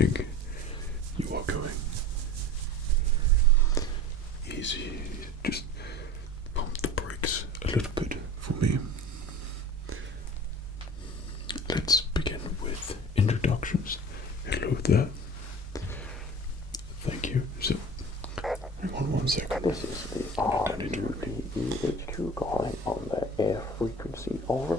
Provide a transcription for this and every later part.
think you are going. Easy, just pump the brakes a little bit for me. Let's begin with introductions. Hello there. Thank you. So, hang on 1 second. This is the RUDEHQ calling on the air frequency over.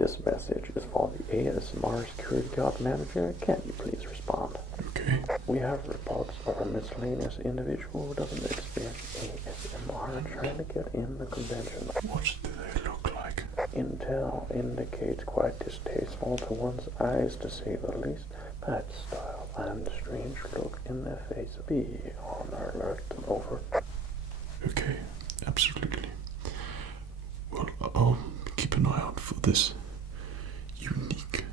This message is for the ASMR security guard manager. Can you please respond? Okay. We have reports of a miscellaneous individual who doesn't experience ASMR trying to get in the convention. What do they look like? Intel indicates quite distasteful to one's eyes, to say the least. That style and strange look in their face. Be on alert and over. Okay, absolutely. Well, I'll keep an eye out for this unique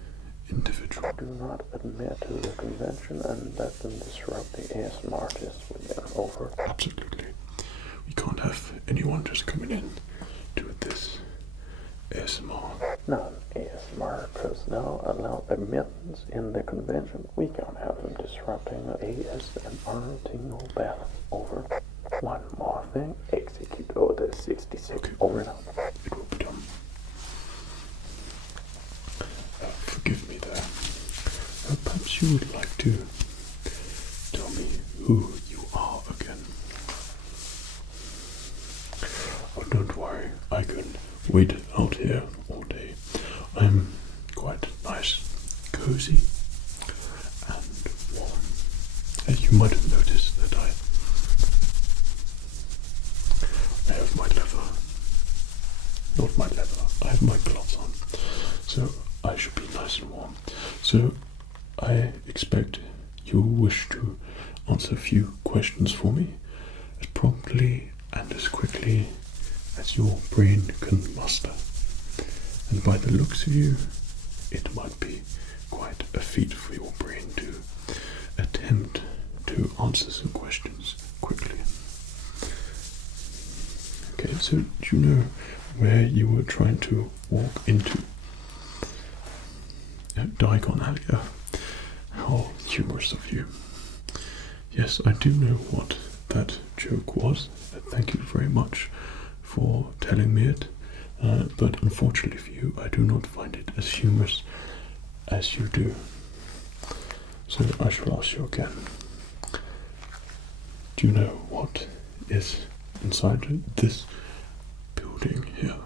individual. Do not admit to the convention and let them disrupt the ASMR artists within. Over. Absolutely. We can't have anyone just coming in doing this ASMR. Non-ASMR personnel allow admittance in the convention. We can't have them disrupting the ASMR tingle battle. Over. One more thing. Execute order 66. Okay. Over and out. It will be done. Forgive me there. Perhaps you would like to tell me who you are again. Oh, don't worry. I can wait out here all day. I'm quite nice, cozy, and warm. As you might have noticed that I have my leather. Not my leather. I have my gloves on. So I should be nice and warm. So I expect you wish to answer a few questions for me as promptly and as quickly as your brain can muster. And by the looks of you, it might be quite a feat for your brain to attempt to answer some questions quickly. Okay, so do you know where you were trying to walk into? Diagon Alley. How humorous of you. Yes, I do know what that joke was. Thank you very much for telling me it. But unfortunately for you, I do not find it as humorous as you do. So I shall ask you again. Do you know what is inside this building here?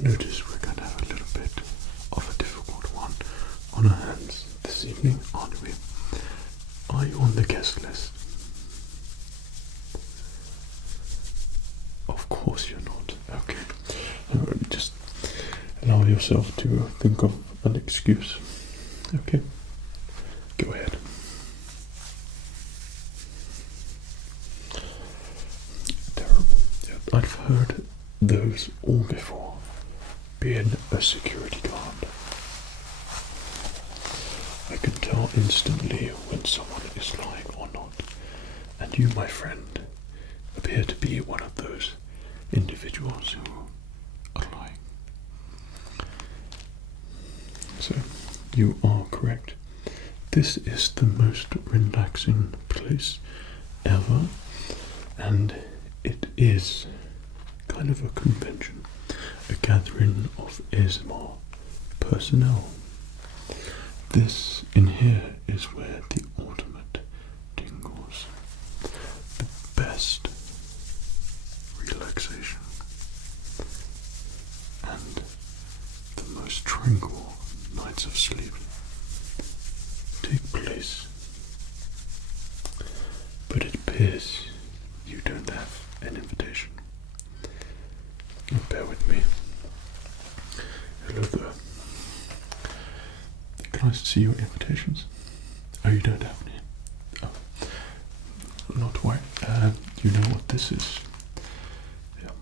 Notice we're going to have a little bit of a difficult one on our hands this evening, aren't we? Are you on the guest list? Of course you're not. Okay. Just allow yourself to think of an excuse. Okay. Go ahead. Terrible. Yeah, I've heard those all before. Being a security guard, I can tell instantly when someone is lying or not, and you, my friend, appear to be one of those individuals who are lying. So, you are correct. This is the most relaxing place ever, and it is kind of a convention. A gathering of ASMR personnel. This in here is where the ultimate tingles, the best relaxation, and the most tranquil nights of sleep take place. But it appears you don't have an invitation. Bear with me. Hello there. Can I see your invitations? Oh, you don't have any? Oh, not to worry. You know what this is? Yeah.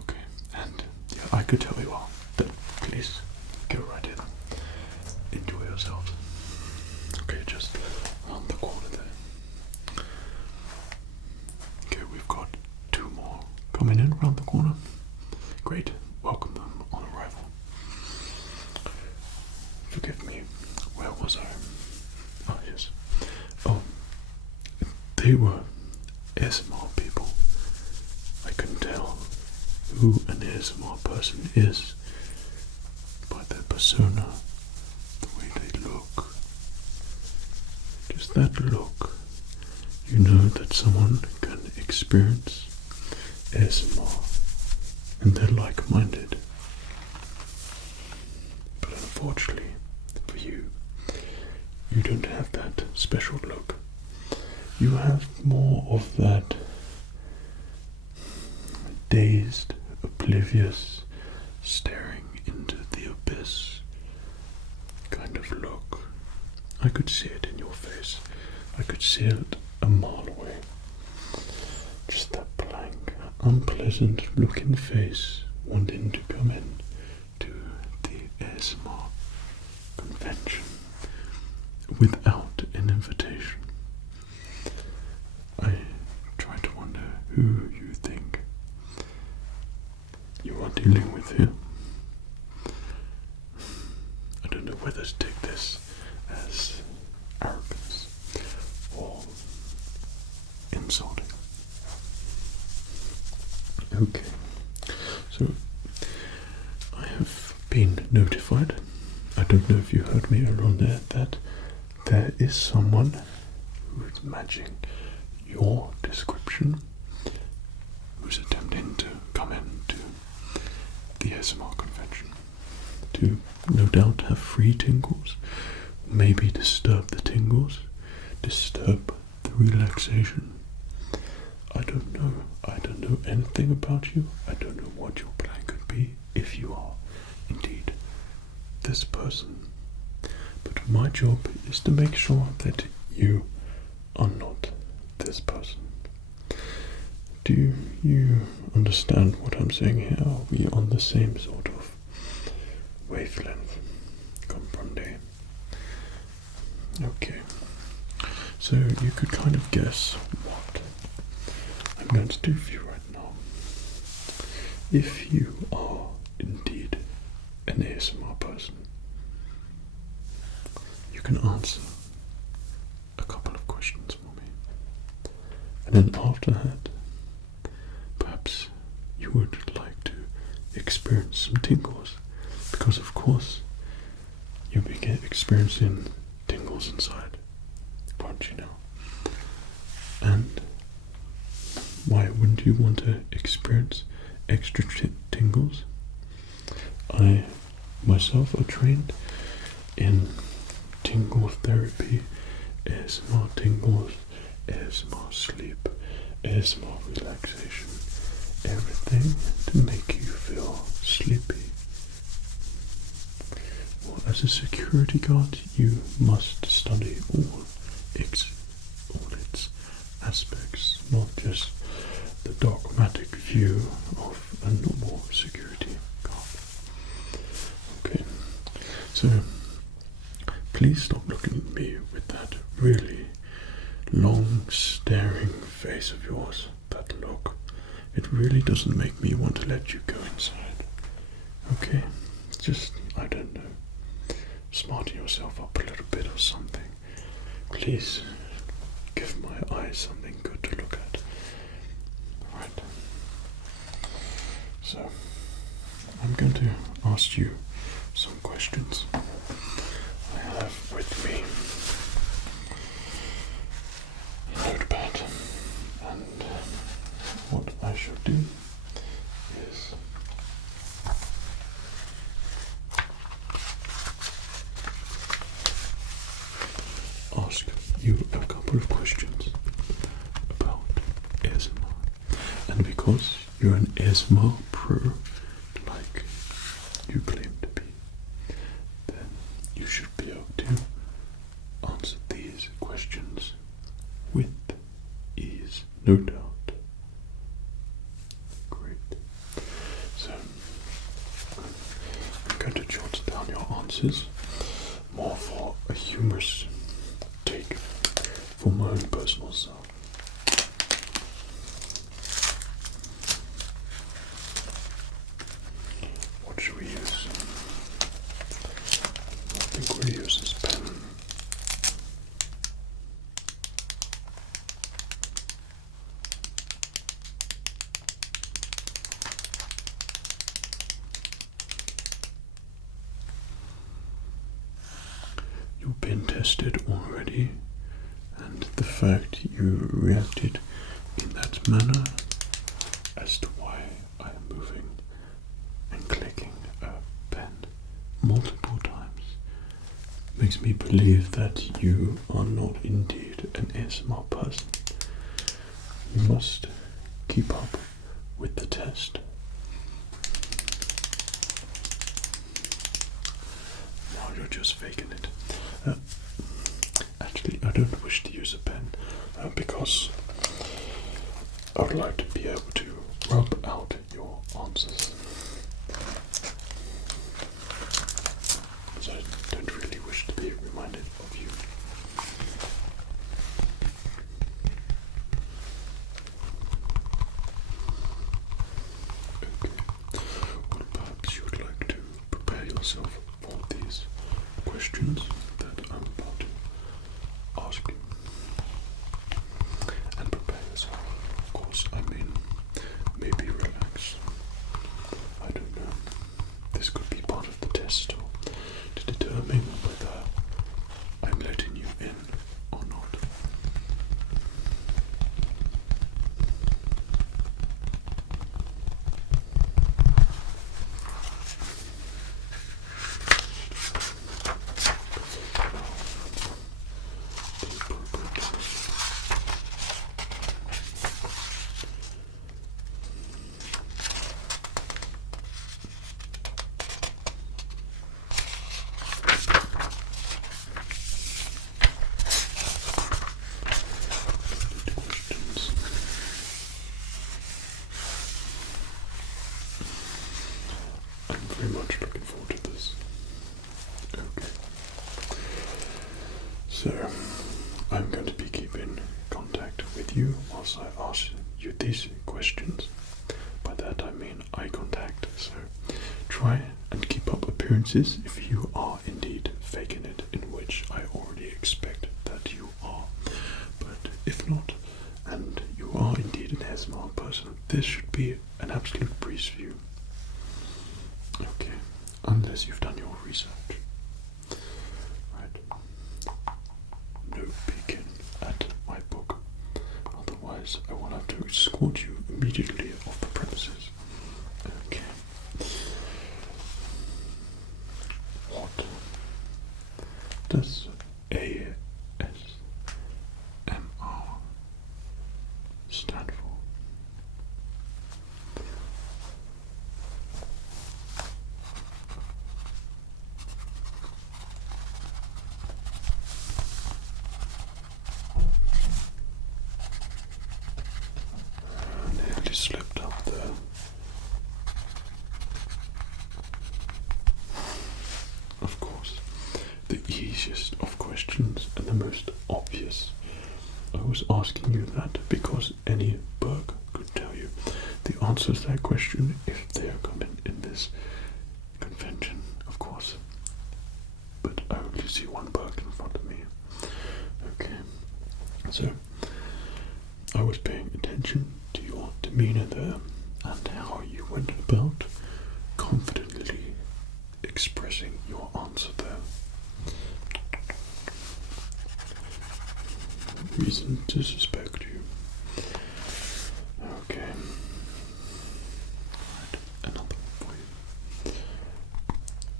Okay. And yeah, I could tell you all, but please go right in. Enjoy yourselves. Okay, just around the corner there. Okay, we've got two more. Come in. corner. Great. Welcome them on arrival. Forgive me. Where was I? Oh, yes. Oh, they were ASMR people. I can tell who an ASMR person is by their persona, the way they look. Just that look, you know that someone can experience ASMR and they're like-minded. But unfortunately for you, you don't have that special look. You have more of that dazed, oblivious, staring into the abyss kind of look. I could see it in your face. I could see it a mile away. Just that blank, unpleasant looking face wanting to come in to the ASMR convention without an invitation. I try to wonder who you think you are dealing with here. I don't know whether to take this as arrogance or insulting. Okay, so I have been notified, I don't know if you heard me around there, that there is someone who is matching your description, who's attempting to come into the ASMR convention to no doubt have free tingles, maybe disturb the tingles, disturb the relaxation. I don't know. I don't know anything about you. I don't know what your plan could be if you are indeed this person. But my job is to make sure that you are not this person. Do you understand what I'm saying here? Are we on the same sort of wavelength? Comprende? Okay. So you could kind of guess what I'm going to do for you right now. If you are indeed an ASMR person, you can answer a couple of questions for me. And then after that, perhaps you would like to experience some tingles. Because of course, you'll be experiencing tingles inside, won't you know? And why wouldn't you want to experience extra tingles? I myself are trained in tingle therapy, ASMR tingles, ASMR sleep, ASMR relaxation, everything to make you feel sleepy. Well, as a security guard, you must study all its aspects, not just the dogmatic view of a normal security guard. Okay, so please stop looking at me with that really long staring face of yours. That look, it really doesn't make me want to let you go inside. Okay, just, I don't know, smarten yourself up a little bit or something. Please give my eyes something good to look at. Right. So I'm going to ask you some questions. I have with me a notepad, and what I should do is ask you a couple of questions about ASMR. And because you're an ASMR pro, like you claim to be, then you should be able to answer these questions with ease, no doubt. Great. So, I'm going to jot down your answers, more for a humorous take for my own personal self. think we'll use this pen. You've been tested already, and the fact you reacted in that manner as to why I am moving and clicking a pen multiple times makes me believe that you are not indeed an ASMR person. You must keep up with the test. While you're just faking it. Actually, I don't wish to use a pen because I would like to be able to rub out your answers. So I don't really wish to be reminded of you. Okay. Well, perhaps you would like to prepare yourself for these questions that I'm about to ask you. And prepare yourself. Of course, I mean, maybe relax. I don't know. This could be part of the test to determine whether I'm letting you in or not. I'm very much looking forward to this. Okay. So, I'm going to be keeping contact with you whilst I ask you these questions. By that I mean eye contact. So, try and keep up appearances if you are indeed faking it, in which I already expect that you are. But if not, and you are indeed an ASMR person, this should be an absolute breeze for you. Okay, unless you've done your research. Right. No peeking at my book. Otherwise, I will have to escort you immediately off the premises. Okay. What does ASMR stand for? Nearly slipped up there. Of course, the easiest of questions and the most obvious. I was asking you that because any book could tell you the answer to that question if they are coming in this convention, of course. But I only see one book in front of me. Okay, so I was paying attention to your demeanor there and how you went about confidently expressing your answer there. Reason to suspect you. Okay. Right, another one for you.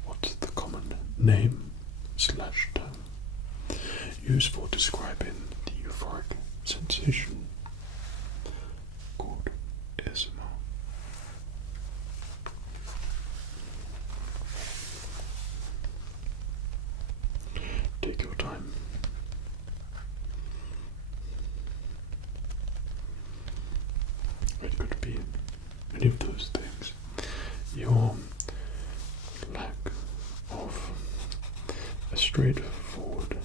What's the common name / term used for describing the euphoric sensation called ASMR? Take your time. It could be many of those things. Your lack of a straightforward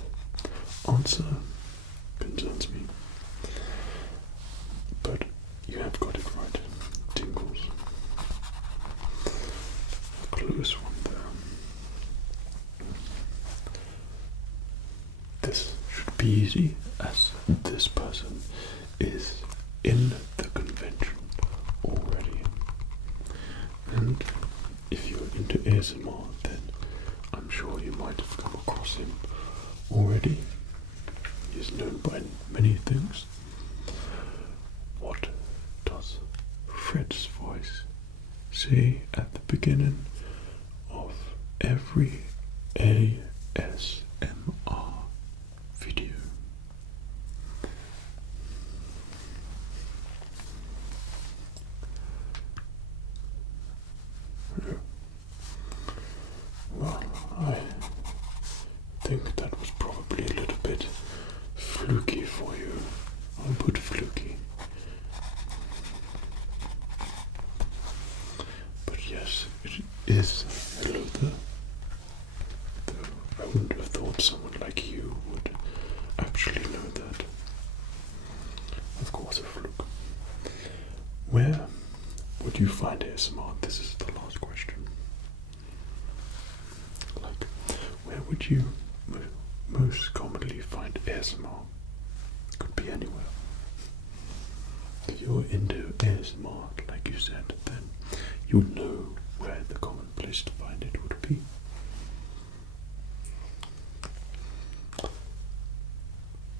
answer concerns me. But you have got it right. Tingles. A close one there. be easy, as this person is in the convention already. And if you're into ASMR, then I'm sure you might have come across him already. He's known by many things. What does FredsVoice say at the beginning of every ASMR video? Well, I think that was probably a little bit fluky for you. I'll put fluky. But yes, it is hello there. Though I wouldn't have thought someone like you would actually know that. Of course, a fluke. Where would you find ASMR? This is the last question. Like, where would you most commonly find ASMR? Could be anywhere. If you're into ASMR, like you said, then you would know where the common place to find it would be.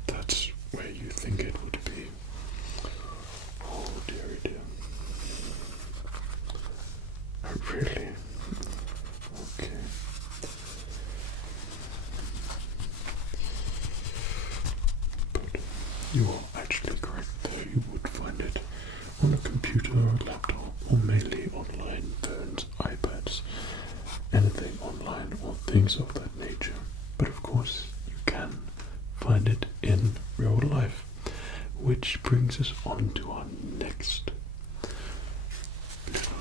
That's where you think it would be. Oh dearie dear. Really? Okay. But you are actually correct there. You would find it on a computer or a laptop, or mainly online, phones, iPads, anything online or things of that nature. But of course, you can find it in real life, which brings us on to our next little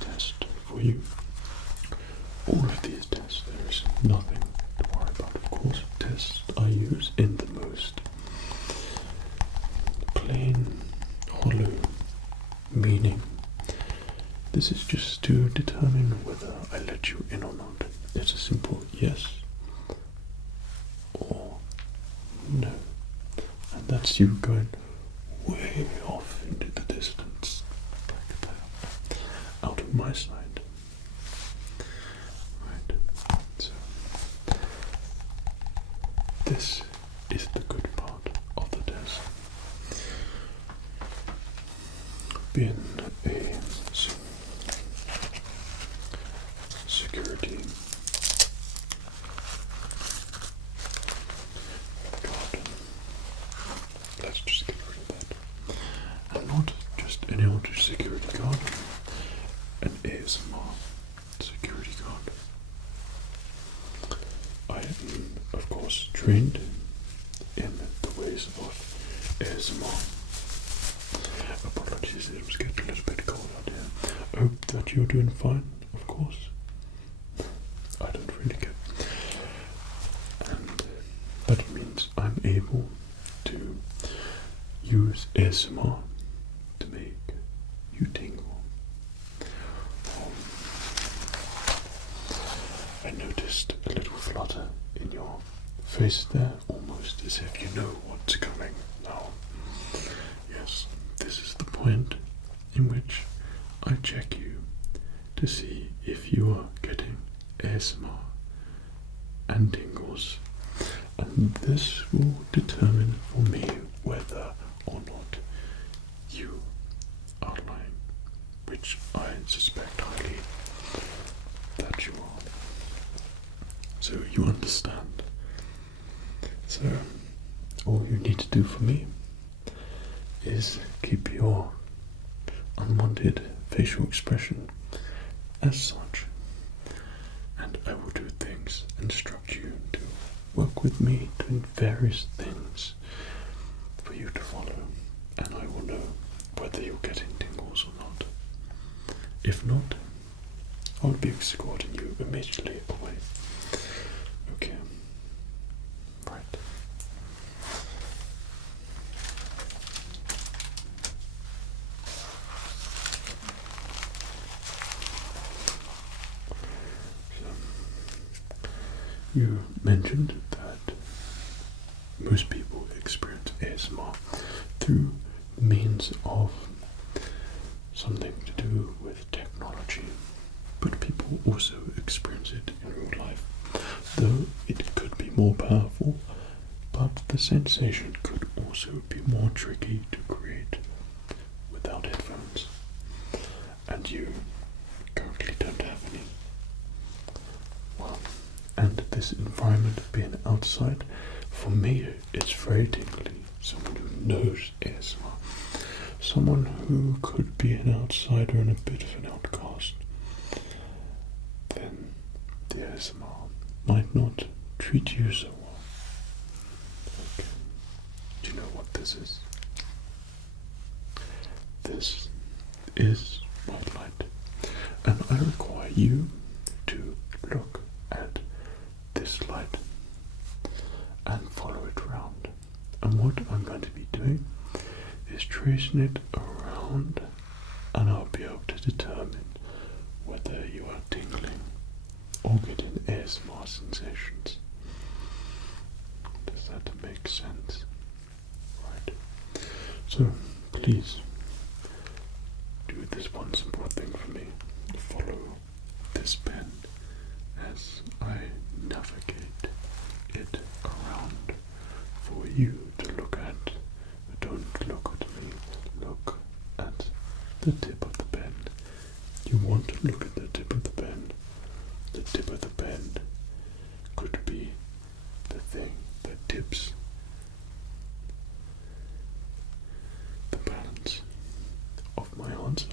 test for you. All of these tests, there is nothing to worry about. Of course, tests I use in the most plain, hollow meaning. This is just to determine whether I let you in or not. It's a simple yes or no. And that's you going way off into the distance, like that, out of my sight. Right, so this is the good part of the test. Being a security guard, let's just get rid of that. And not just any old security guard, an ASMR security guard. I am, of course, trained in the ways of ASMR. Apologies, it was getting a little bit cold out here. I hope that you're doing fine, of course. I don't really care. And that means I'm able to use ASMR to make you tingle. I noticed a little flutter in your face there, almost as if you know what's coming now. Yes, this is the point in which I check you to see if you are getting ASMR and tingles, and this will determine for me whether or not you are lying, which I suspect highly that you are. So you understand. So all you need to do for me is keep your unwanted facial expression as such, and I will do things, instruct you to work with me doing various things for you to follow, and I will know whether you're getting tingles or not. If not, I'll be escorting you immediately away. Okay. Right. You mentioned that most people experience ASMR through means of something to do with technology, but people also experience it in real life, though it could be more powerful, but the sensation could also be more tricky to create without headphones, and you currently don't have any. Well, and this environment being outside, for me, it's very tingly. Someone who knows ASMR, someone who could be an outsider and a bit of an outcast, then the ASMR might not treat you so well. Okay. Do you know what this is? This is white light, and I require you to look at this light and follow it around. And what I'm going to be doing is tracing it around, and I'll be able to determine whether you are tingling or getting ASMR sensations. Does that make sense? Right. So please do this one simple thing for me. Follow this pen as I navigate it around for you to look at. Don't look at me, look at the tip of the pen. You want to look at the tip of the pen. The tip of the pen could be the thing that tips the balance of my answer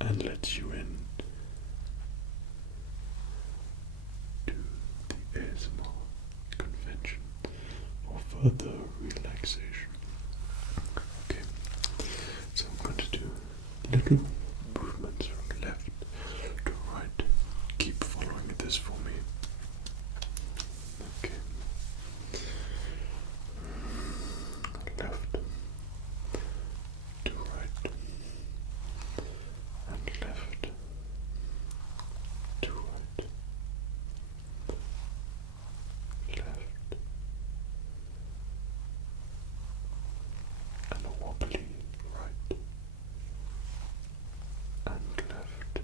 and lets you in to the ASMR convention for further relaxation. Okay, so I'm going to do little movements from left to right. Keep following this for me. Okay. Left to right and left to right, left and a wobbly right and left.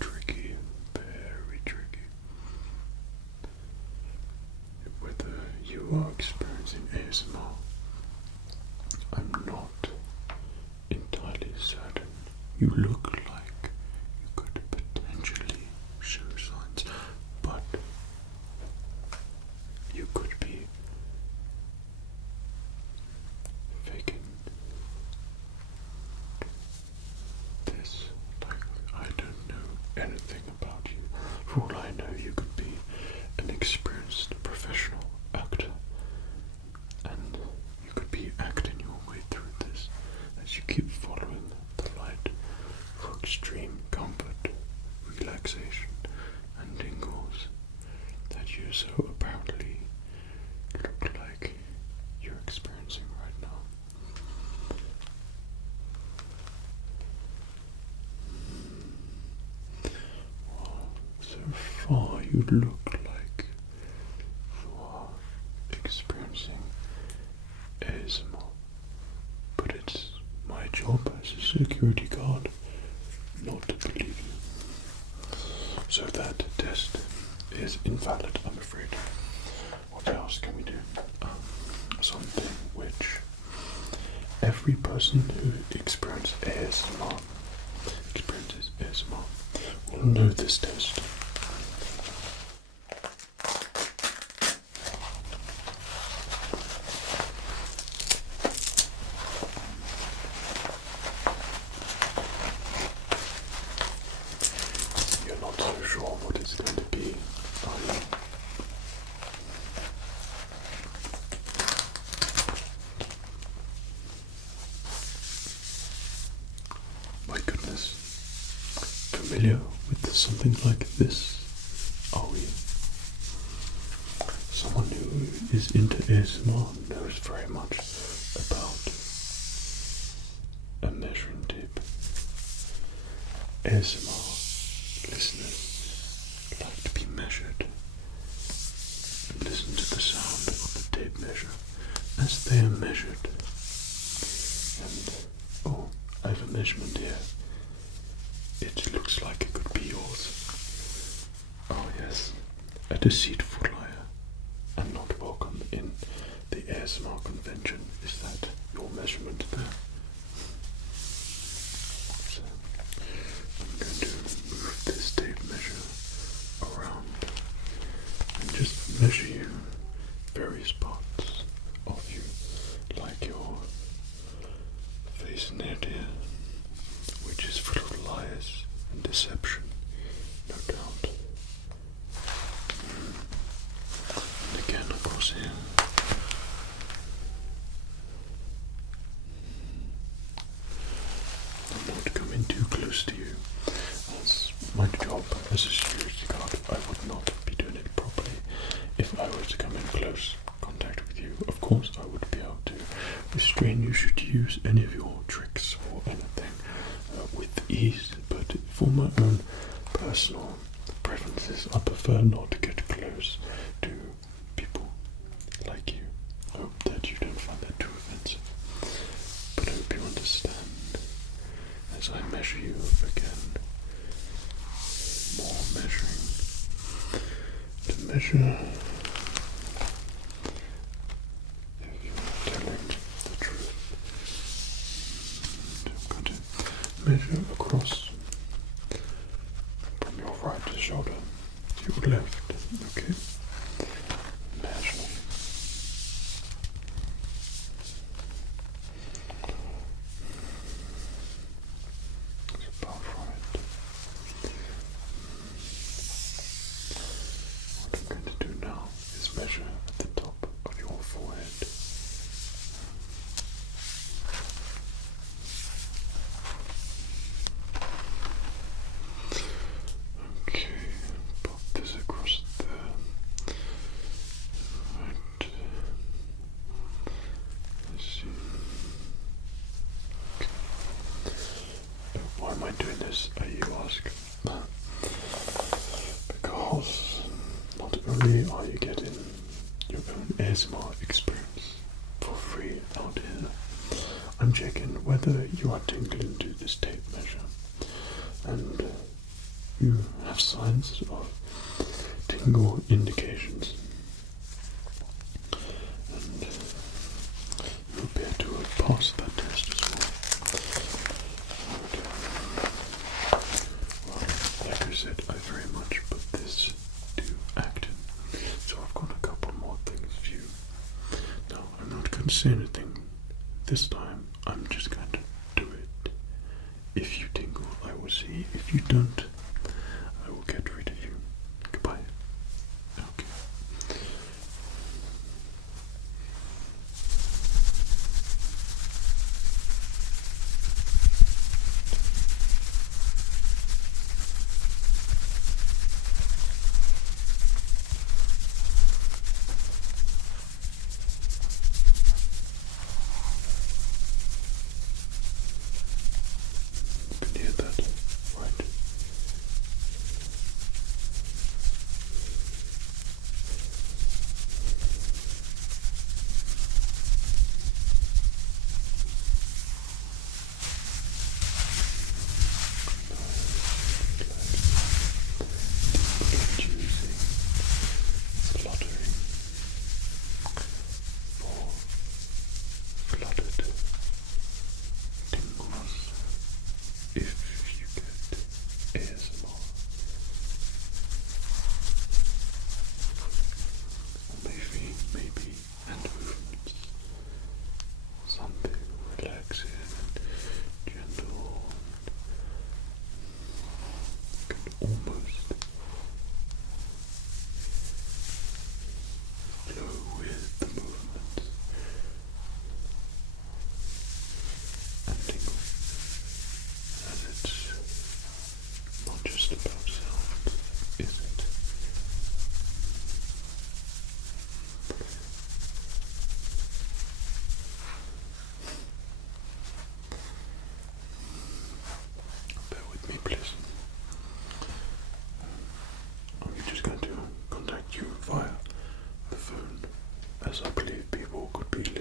Tricky, very tricky. Whether you are experiencing ASMR, I'm not entirely certain. You look like you could potentially show signs, but you could be faking this. Like, I don't know anything about you. For all I know, you could be an experienced professional actor, and you could be acting your way through this as you keep following the light for extreme comfort, relaxation, and tingles that you so apparently look like you're experiencing right now. Well, so far you look like you are experiencing ASMR, but it's my job as a security guard not to believe you. So that test is invalid, I'm afraid. What else can we do? Something which every person who experiences ASMR will know this test. You're not so sure what it's going to be, are you? My goodness. Familiar with something like this, are we? Someone who is into ASMR knows very much about ASMR listeners like to be measured and listen to the sound of the tape measure as they are measured. And oh, I have a measurement here. It looks like it could be yours. Oh yes, a deceitful liar and not welcome in the ASMR convention. Is that your measurement there? So I'm going to move this tape measure around and just measure you various parts of you, like your face and head here, which is full of lies and deception, no doubt. And again across here. I'm not coming too close to you. As my job as a security guard, I would not be doing it properly if I were to come in close contact with you. Of course, I would be able to restrain you should you use any of your tricks or anything with ease, but for my own personal preferences, I prefer not to get close to people like you. I hope that you don't find that too offensive, but I hope you understand as I measure you again. More measuring to measure if you're telling the truth. And I'm going to measure across from your right shoulder to your left. Okay? Measuring. It's about right. What I'm going to do now is measure at the top of your forehead. Okay, pop this across there. Right. Let's see. Okay. Why am I doing this, you ask? Because not only are you getting your own ASMR experience for free out here, I'm checking whether you are tingling to this tape measure, and you have signs of tingle indications, and you appear to have passed that test as well. Well, like I said, I very much put this to acting, so I've got a couple more things for you. Now, I'm not going to say anything this time, I'm just going to do it. If you tingle, I will see. If you don't, I will get rid of you. Goodbye. Okay. You can hear that, right?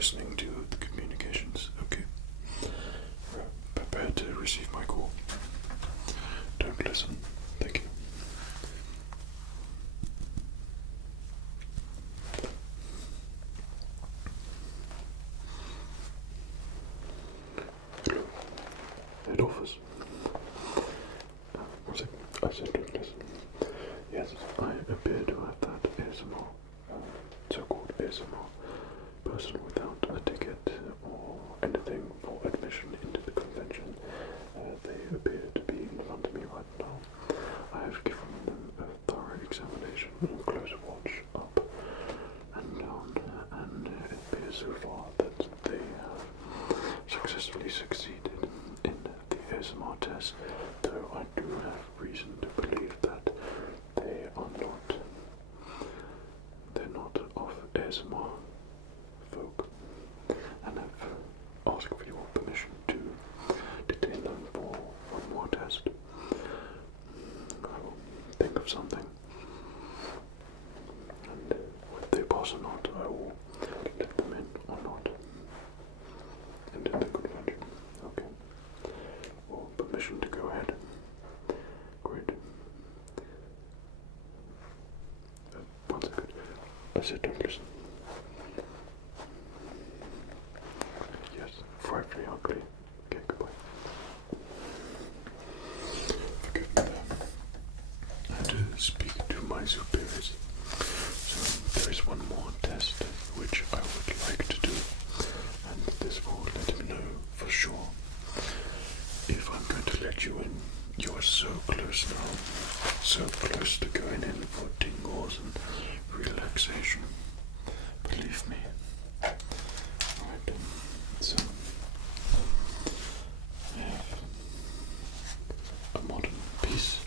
listening to the communications. Okay. Prepare to receive my call. Don't listen. Thank you. Hello. Head office. One second. I said don't listen. Yes, I appear to have that ASMR, so-called ASMR person without a ticket or anything for admission into the convention. They appear to be in front of me right now. I have given them a thorough examination and close watch up and down, and it appears so far that they have successfully succeeded in the ASMR test, though I do have reason to believe that they're not of ASMR folk, and have asked for your permission to detain them for one more test. I will think of something, and whether they pass or not, I will let them in or not into the convention. Okay. Well, permission to go ahead. Great. One second. I said don't listen. Yes, frightfully ugly. Okay, goodbye. Forgive me there. I had to speak to my superiors. So there is one more test which I would like to do, and this will let me know for sure if I'm going to let you in. You are so close now, so close to going in for tingles and relaxation. Believe me. Alright, so I have a modern piece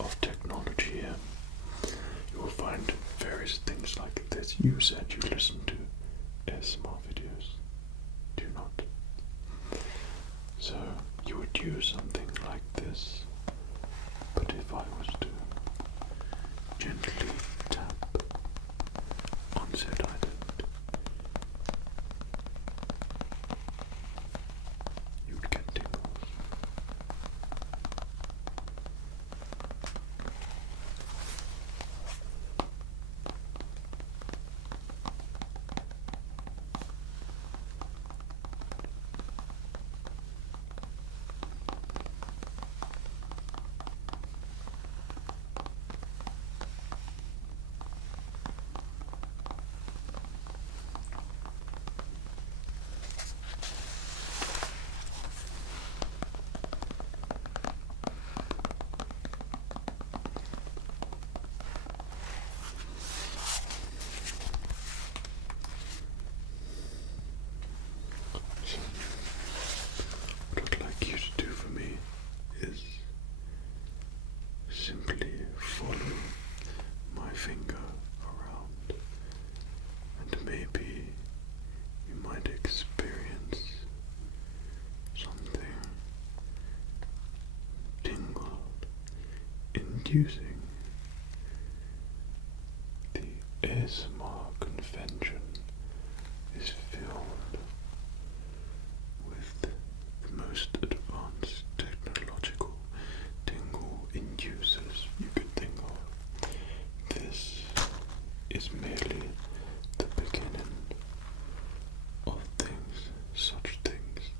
of technology here. You will find various things like this. You said you listen to ASMR videos. Do not. So you would use something like this, but if I was to gently tap on said island, you would get tingles. What I'd like you to do for me is simply follow my finger around, and maybe you might experience something tingle inducing. The ASMR convention is filled with the most advanced technological tingle inducers you could think of. This is merely the beginning of things, such things,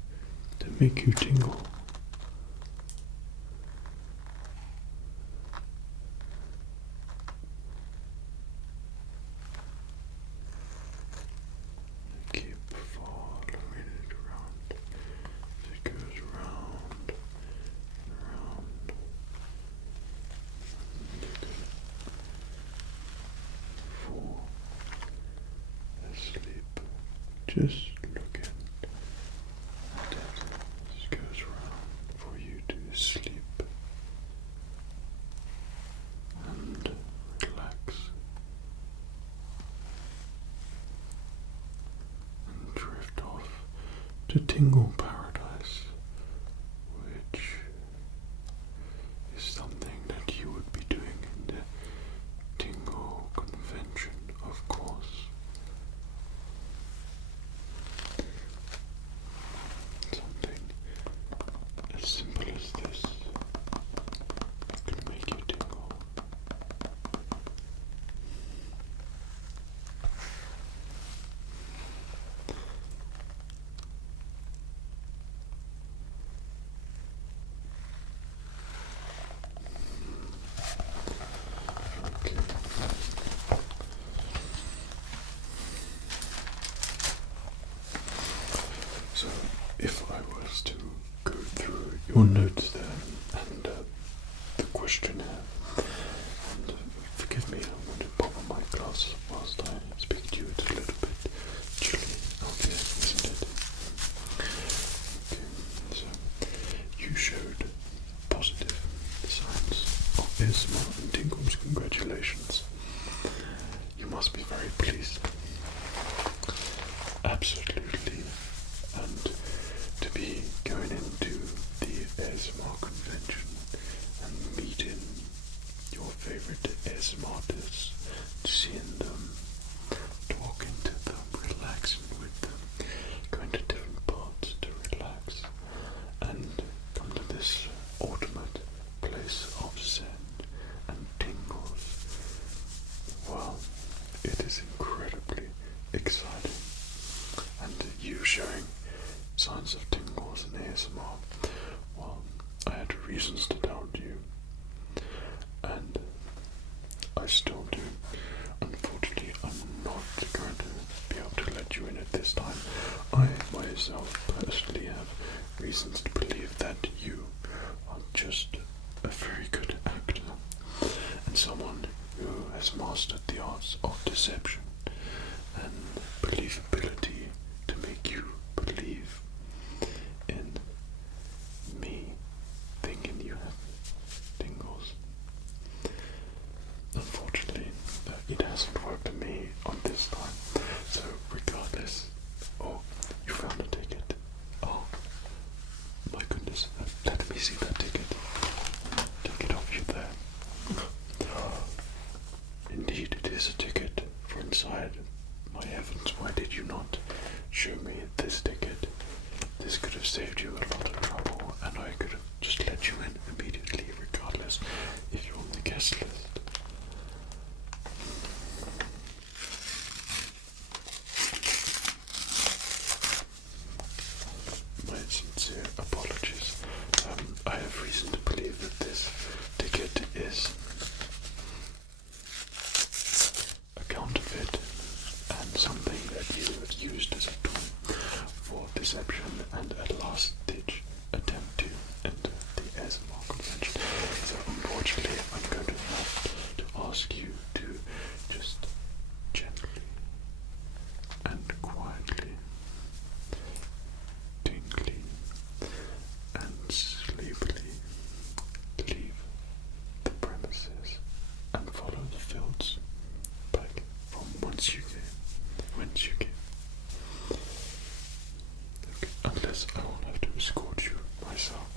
to make you tingle. Keep following it around. It goes round and round. You can fall asleep just looking at it. This goes round for you to sleep and relax and drift off to tingle paradise, which is something that you would be doing in the tingle convention, of course. your notes there and the questionnaire. And forgive me, I'm going to pop on my glass whilst I speak to you. It's a little bit chilly out here, isn't it? Okay, so you showed positive signs of ASMR and tingles. Congratulations. You must be very pleased. Absolutely. And to be going into the ASMR convention and meeting your favorite ASMR artists, seeing them, talking to them, relaxing with them, going to different parts to relax, and come to this ultimate place of zen and tingles. Well, it is incredibly exciting, and you showing signs of tingles and ASMR, well, I had reasons to doubt you, and I still do. Unfortunately, I'm not going to be able to let you in at this time. I myself personally have reasons to believe that you are just a very good actor and someone who has mastered the arts of deception and believability to make you believe in me thinking you have tingles. Unfortunately, it hasn't worked for me on this time. So regardless, oh, you found a ticket. Oh, my goodness, let me see that ticket. Take it off you there. Indeed, it is a ticket for inside. My heavens, why did you not show me this ticket? This could have saved you a lot of trouble, and I could have just let you in immediately, regardless if you're on the guest list. My sincere apologies. I have reason to believe that this ticket is a counterfeit and something that you had used as a tool for deception and a last-ditch attempt to enter the ASMR convention. So unfortunately, I'm going to have to ask you to just gently and quietly, tingly and sleepily leave the premises and follow the fields back from whence you came. Okay, unless I will have to escort you myself.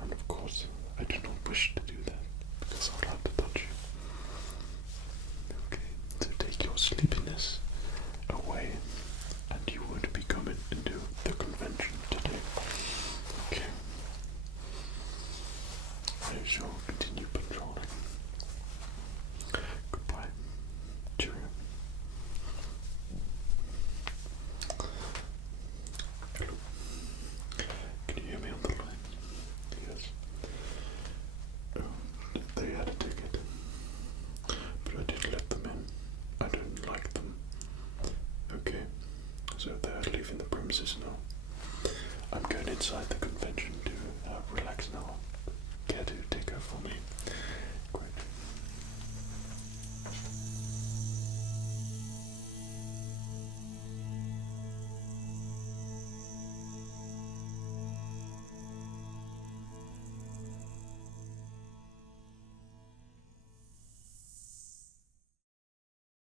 And of course, I do not wish to do that because I would have to touch you. Okay, so take your sleepiness away and you would be coming into the convention today. Okay. I shall continue patrolling. Goodbye. Cheerio. Hello. Can you hear me on the line? Yes. They had a ticket, but I didn't let them in. I don't like them. Okay, so they're leaving the premises now. I'm going inside the convention to relax now. Care to take her for me?